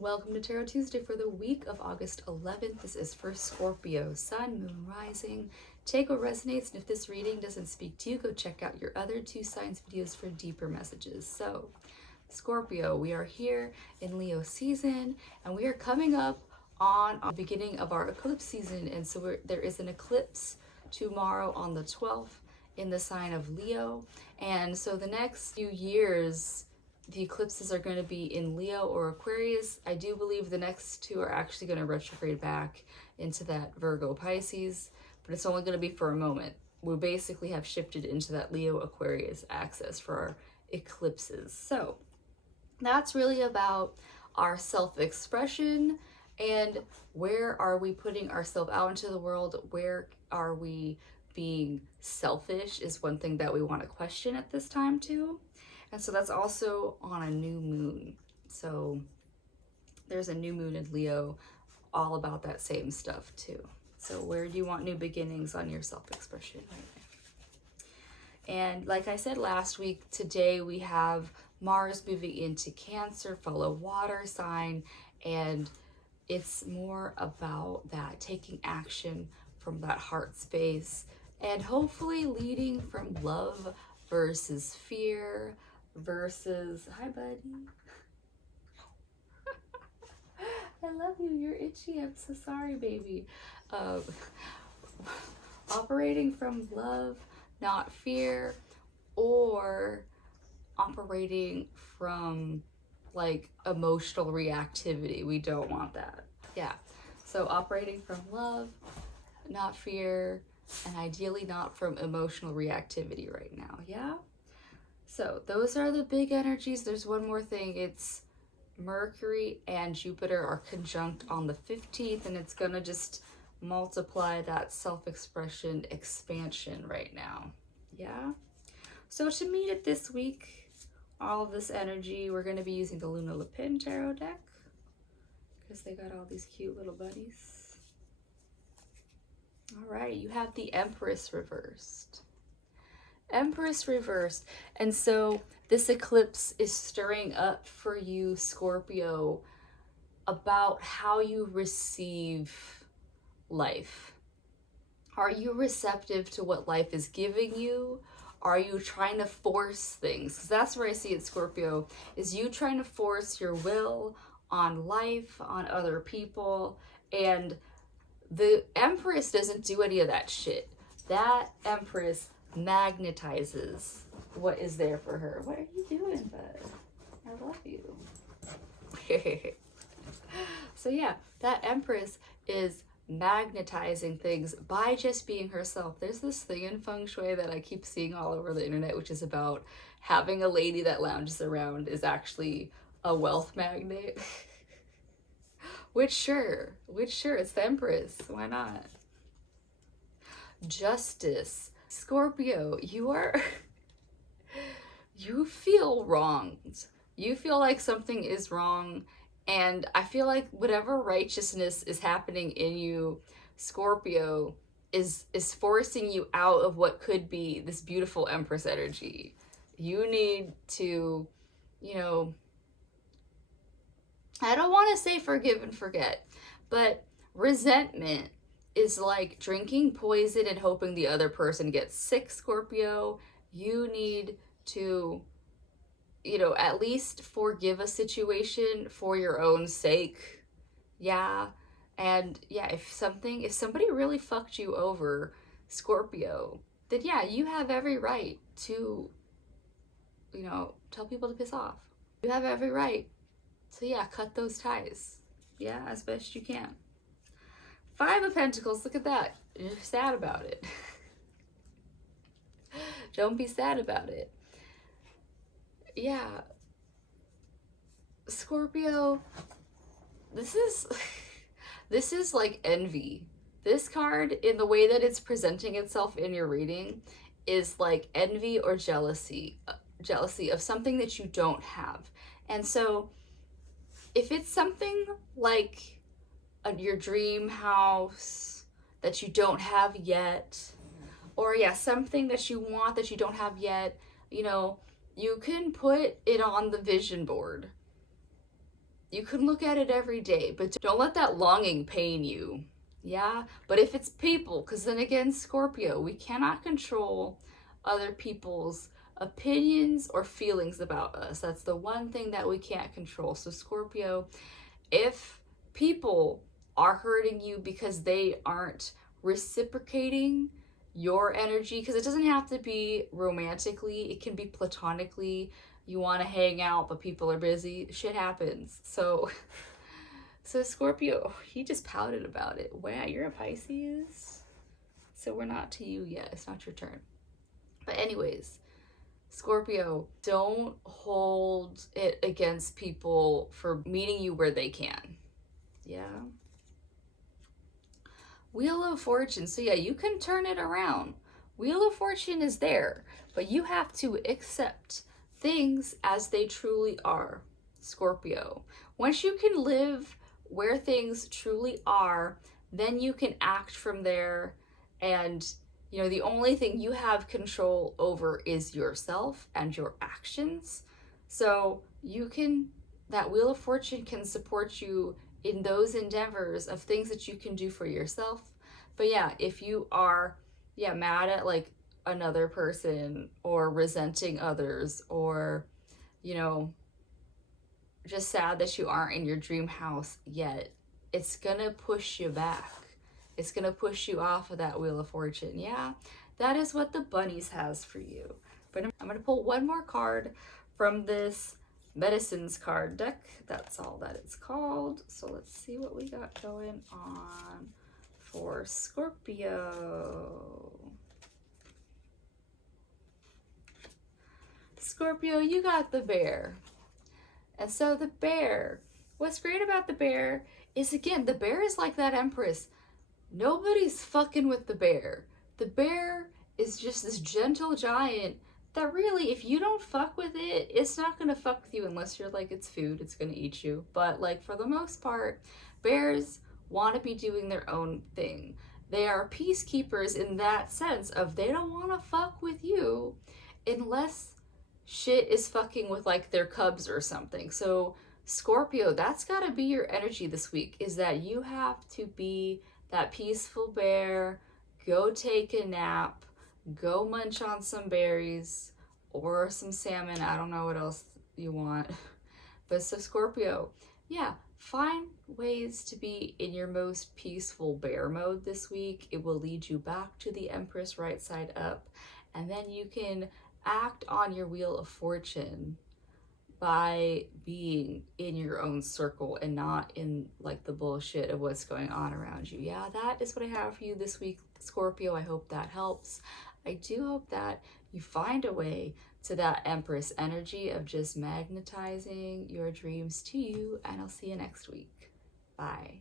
Welcome to Tarot Tuesday for the week of August 11th. This is for Scorpio, Sun, Moon, Rising. Take what resonates, and if this reading doesn't speak to you, go check out your other two signs videos for deeper messages. So, Scorpio, we are here in Leo season, and we are coming up on the beginning of our eclipse season. And so there is an eclipse tomorrow on the 12th in the sign of Leo. And so the next few years, the eclipses are going to be in Leo or Aquarius. I do believe the next two are actually going to retrograde back into that Virgo Pisces, but it's only going to be for a moment. We basically have shifted into that Leo Aquarius axis for our eclipses. So that's really about our self-expression and where are we putting ourselves out into the world? Where are we being selfish is one thing that we want to question at this time too. And so that's also on a new moon. So there's a new moon in Leo, all about that same stuff too. So where do you want new beginnings on your self-expression right now? And like I said last week, today we have Mars moving into Cancer, fellow water sign, and it's more about that taking action from that heart space and hopefully leading from love versus fear, versus, hi buddy. I love you, you're itchy, I'm so sorry baby. Operating from love, not fear, or operating from like emotional reactivity. We don't want that. Yeah, so operating from love, not fear, and ideally not from emotional reactivity right now. Yeah. So those are the big energies. There's one more thing. It's Mercury and Jupiter are conjunct on the 15th, and it's going to just multiply that self-expression expansion right now. Yeah. So to meet it this week, all of this energy, we're going to be using the Lunalapin tarot deck because they got all these cute little bunnies. All right, you have the Empress reversed. Empress reversed. And so this eclipse is stirring up for you, Scorpio, about how you receive life. Are you receptive to what life is giving you? Are you trying to force things? Because that's where I see it, Scorpio, is you trying to force your will on life, on other people. And the Empress doesn't do any of that shit. That Empress magnetizes what is there for her. What are you doing, bud? I love you. So yeah, that Empress is magnetizing things by just being herself. There's this thing in feng shui that I keep seeing all over the internet, which is about having a lady that lounges around is actually a wealth magnet. Which sure, it's the Empress. Why not? Justice. Scorpio, you feel wronged. You feel like something is wrong, and I feel like whatever righteousness is happening in you, Scorpio, is forcing you out of what could be this beautiful Empress energy. You need to, I don't want to say forgive and forget, but resentment is like drinking poison and hoping the other person gets sick, Scorpio. You need to, at least forgive a situation for your own sake. Yeah. And yeah, if somebody really fucked you over, Scorpio, then yeah, you have every right to, tell people to piss off. You have every right. So yeah, cut those ties. Yeah, as best you can. 5 of Pentacles, look at that. You're sad about it. Don't be sad about it. Yeah. Scorpio, this is like envy. This card, in the way that it's presenting itself in your reading, is like envy or jealousy. Jealousy of something that you don't have. And so, if it's something like your dream house that you don't have yet, or yeah, something that you want that you don't have yet, you can put it on the vision board. You can look at it every day, but don't let that longing pain you. Yeah, but if it's people, because then again, Scorpio, we cannot control other people's opinions or feelings about us. That's the one thing that we can't control. So, Scorpio, if people are hurting you because they aren't reciprocating your energy, because it doesn't have to be romantically, it can be platonically. You want to hang out, but people are busy. Shit happens. So Scorpio, he just pouted about it. Wow, you're a Pisces? So we're not to you yet. It's not your turn. But anyways, Scorpio, don't hold it against people for meeting you where they can. Yeah. Wheel of Fortune. So yeah, you can turn it around. Wheel of Fortune is there, but you have to accept things as they truly are, Scorpio. Once you can live where things truly are, then you can act from there. And the only thing you have control over is yourself and your actions. So that Wheel of Fortune can support you in those endeavors of things that you can do for yourself. But yeah, if you are mad at like another person or resenting others, or just sad that you aren't in your dream house yet, it's gonna push you back. It's gonna push you off of that Wheel of Fortune. Yeah, that is what the bunnies has for you. But I'm gonna pull one more card from this medicines card deck. That's all that it's called. So let's see what we got going on for Scorpio. Scorpio, you got the bear. And so the bear, what's great about the bear is, again, the bear is like that Empress. Nobody's fucking with the bear. The bear is just this gentle giant that really, if you don't fuck with it, it's not gonna fuck with you unless you're like, it's food, it's gonna eat you. But like, for the most part, bears want to be doing their own thing. They are peacekeepers in that sense of they don't want to fuck with you unless shit is fucking with like their cubs or something. So Scorpio, that's got to be your energy this week, is that you have to be that peaceful bear. Go take a nap, go munch on some berries or some salmon. I don't know what else you want. But so Scorpio, yeah, find ways to be in your most peaceful bear mode this week. It will lead you back to the Empress right side up, and then you can act on your Wheel of Fortune by being in your own circle and not in like the bullshit of what's going on around you. Yeah, that is what I have for you this week, Scorpio. I hope that helps. I do hope that you find a way to that Empress energy of just magnetizing your dreams to you, and I'll see you next week. Bye.